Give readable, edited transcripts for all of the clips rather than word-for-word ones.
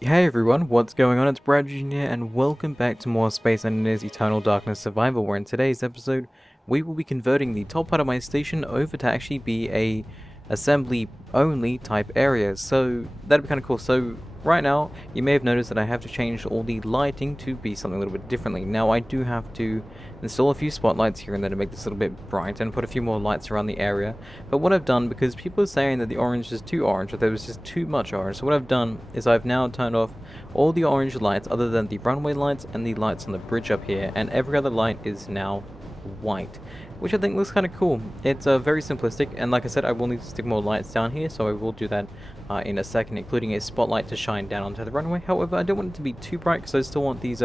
Hey everyone, what's going on? It's BradPhusion here, and welcome back to more Space Engineers Eternal Darkness Survival, where in today's episode, we will be converting the top part of my station over to actually be a assembly-only type area, so that'd be kind of cool. So right now, you may have noticed that I have to change all the lighting to be something a little bit differently. Now, I do have to install a few spotlights here and there to make this a little bit bright and put a few more lights around the area. But what I've done, because people are saying that the orange is too orange, or there was just too much orange, so what I've done is I've now turned off all the orange lights other than the runway lights and the lights on the bridge up here, and every other light is now white, which I think looks kind of cool. It's very simplistic, and like I said, I will need to stick more lights down here, so I will do that in a second, including a spotlight to shine down onto the runway. However, I don't want it to be too bright because I still want these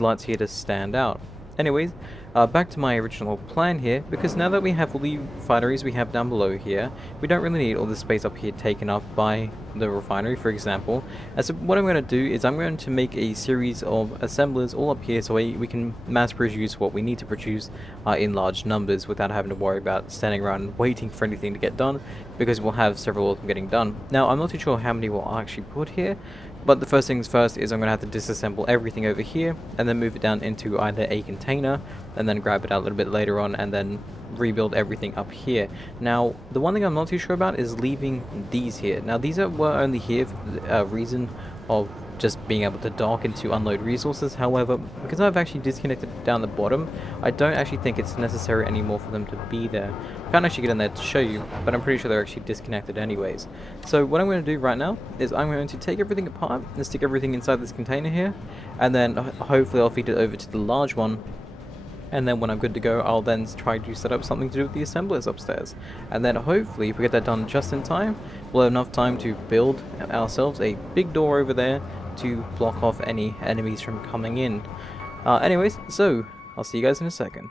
lights here to stand out. Anyways, back to my original plan here, because now that we have all the refineries we have down below here, we don't really need all the space up here taken up by the refinery, for example. And so what I'm going to do is I'm going to make a series of assemblers all up here so we can mass produce what we need to produce in large numbers without having to worry about standing around waiting for anything to get done, because we'll have several of them getting done. Now, I'm not too sure how many we'll actually put here, but the first things first is I'm going to have to disassemble everything over here and then move it down into either a container and then grab it out a little bit later on and then rebuild everything up here. Now, the one thing I'm not too sure about is leaving these here. Now, these were only here for the reason of just being able to dock and to unload resources. However, because I've actually disconnected down the bottom, I don't actually think it's necessary anymore for them to be there. I can't actually get in there to show you, but I'm pretty sure they're actually disconnected anyways. So what I'm going to do right now is I'm going to take everything apart and stick everything inside this container here, and then hopefully I'll feed it over to the large one. And then when I'm good to go, I'll then try to set up something to do with the assemblers upstairs. And then hopefully, if we get that done just in time, we'll have enough time to build ourselves a big door over there to block off any enemies from coming in. Anyways, so I'll see you guys in a second.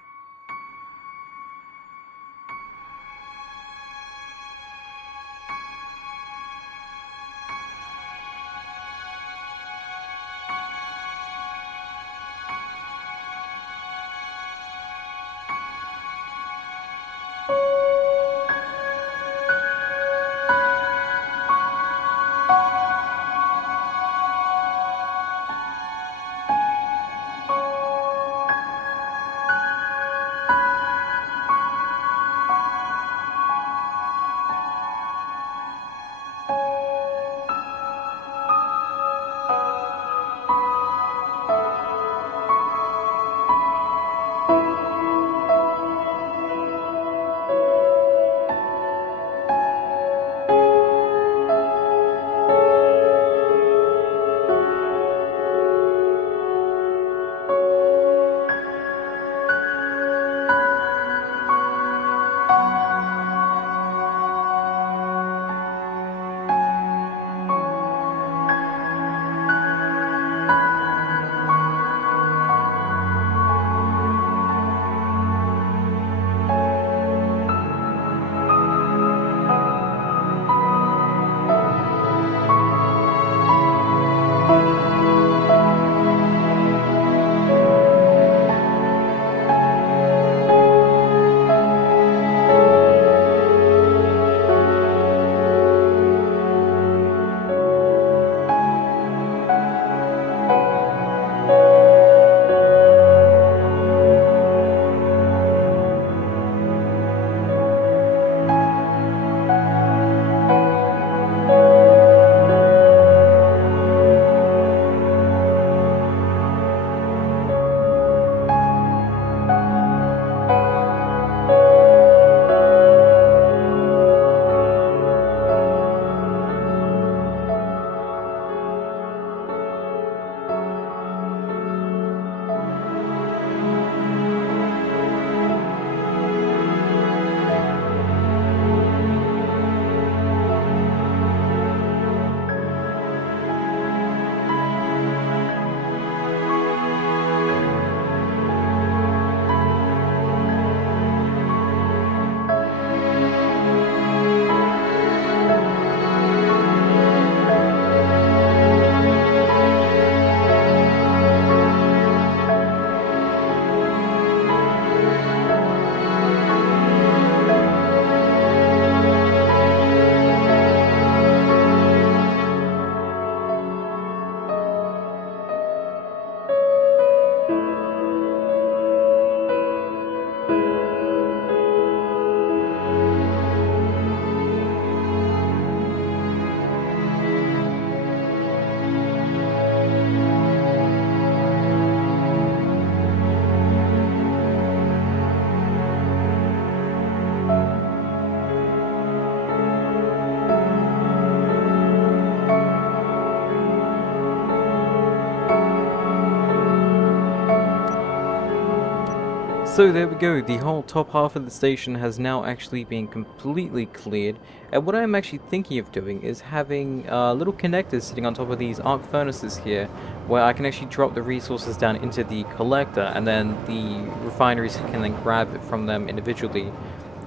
So there we go, the whole top half of the station has now actually been completely cleared, and what I'm actually thinking of doing is having little connectors sitting on top of these arc furnaces here, where I can actually drop the resources down into the collector, and then the refineries can then grab it from them individually,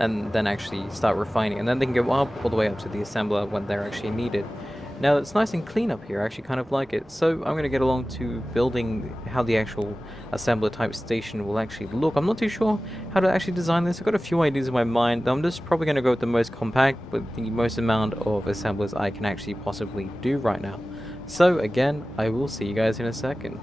and then actually start refining, and then they can go up all the way up to the assembler when they're actually needed. Now it's nice and clean up here, I actually kind of like it, so I'm going to get along to building how the actual assembler type station will actually look. I'm not too sure how to actually design this. I've got a few ideas in my mind. I'm just probably going to go with the most compact, but the most amount of assemblers I can actually possibly do right now. So again, I will see you guys in a second.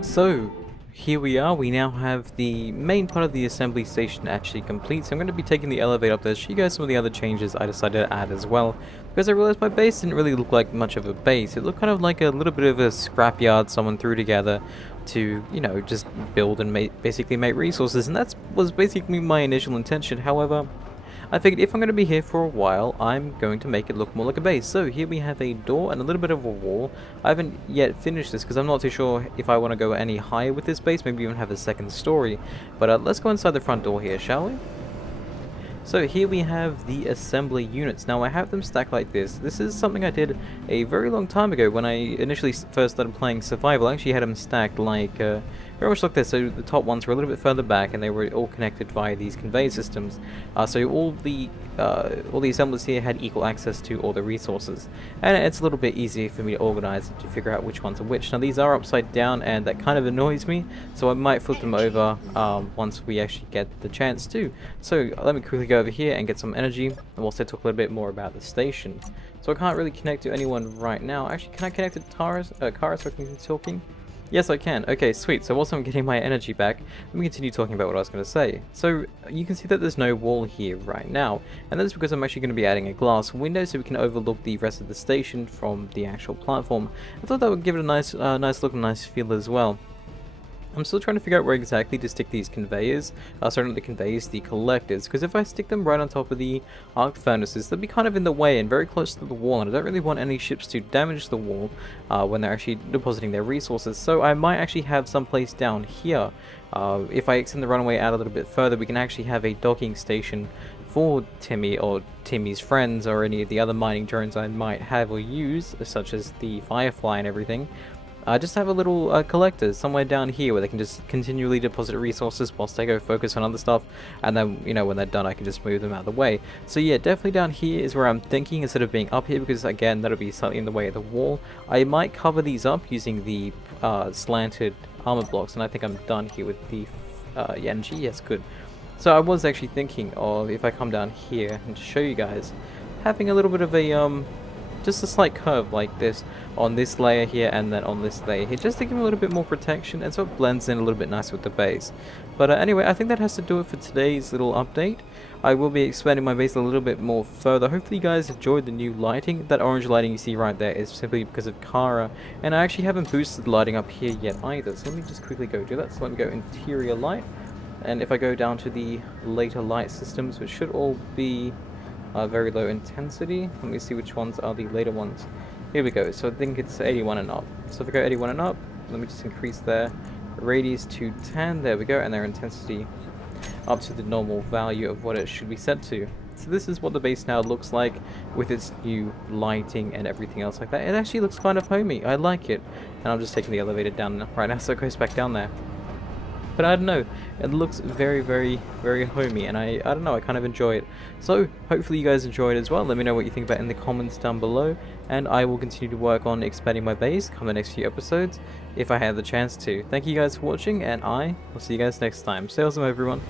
So, here we are, we now have the main part of the assembly station actually complete, so I'm going to be taking the elevator up there to show you guys some of the other changes I decided to add as well, because I realized my base didn't really look like much of a base. It looked kind of like a little bit of a scrapyard someone threw together to, you know, just build and basically make resources, and that was basically my initial intention. However, I figured if I'm going to be here for a while, I'm going to make it look more like a base. So here we have a door and a little bit of a wall. I haven't yet finished this because I'm not too sure if I want to go any higher with this base, maybe even have a second story. But let's go inside the front door here, shall we? So here we have the assembly units. Now I have them stacked like this. This is something I did a very long time ago when I initially first started playing Survival. I actually had them stacked like very much like this. So the top ones were a little bit further back and they were all connected via these conveyor systems. So all the assemblers here had equal access to all the resources. And it's a little bit easier for me to organize to figure out which ones are which. Now these are upside down and that kind of annoys me, so I might flip them over once we actually get the chance to. So let me quickly go over here and get some energy, and we'll also talk a little bit more about the station. So I can't really connect to anyone right now. Actually, can I connect to Kara so I can continue talking? Yes, I can. Okay, sweet. So whilst I'm getting my energy back, let me continue talking about what I was going to say. So you can see that there's no wall here right now, and that's because I'm actually going to be adding a glass window so we can overlook the rest of the station from the actual platform. I thought that would give it a nice look and nice feel as well. I'm still trying to figure out where exactly to stick these conveyors, sorry, not the conveyors, the collectors, because if I stick them right on top of the arc furnaces, they'll be kind of in the way and very close to the wall, and I don't really want any ships to damage the wall when they're actually depositing their resources, so I might actually have some place down here. If I extend the runway out a little bit further, we can actually have a docking station for Timmy or Timmy's friends or any of the other mining drones I might have or use, such as the Firefly and everything. Just have a little collector somewhere down here where they can just continually deposit resources whilst they go focus on other stuff, and then, you know, when they're done I can just move them out of the way. So yeah, definitely down here is where I'm thinking instead of being up here, because again that'll be slightly in the way of the wall. I might cover these up using the slanted armor blocks, and I think I'm done here with the energy. Yes, good. So I was actually thinking of, if I come down here and show you guys, having a little bit of a just a slight curve like this on this layer here and then on this layer here, just to give them a little bit more protection and so it blends in a little bit nicer with the base. But anyway, I think that has to do it for today's little update. I will be expanding my base a little bit more further. Hopefully you guys enjoyed the new lighting. That orange lighting you see right there is simply because of Kara, and I actually haven't boosted the lighting up here yet either, so let me just quickly go do that. So let me go interior light, and if I go down to the later light systems, which should all be very low intensity. Let me see which ones are the later ones. Here we go. So I think it's 81 and up. So if I go 81 and up, let me just increase their radius to 10. There we go, and their intensity up to the normal value of what it should be set to. So this is what the base now looks like with its new lighting and everything else like that. It actually looks kind of homey. I like it. And I'm just taking the elevator down right now, so it goes back down there. But I don't know, it looks very, very, very homey, and I don't know, I kind of enjoy it. So, hopefully you guys enjoy it as well. Let me know what you think about it in the comments down below, and I will continue to work on expanding my base come the next few episodes, if I have the chance to. Thank you guys for watching, and I will see you guys next time. Stay awesome, everyone.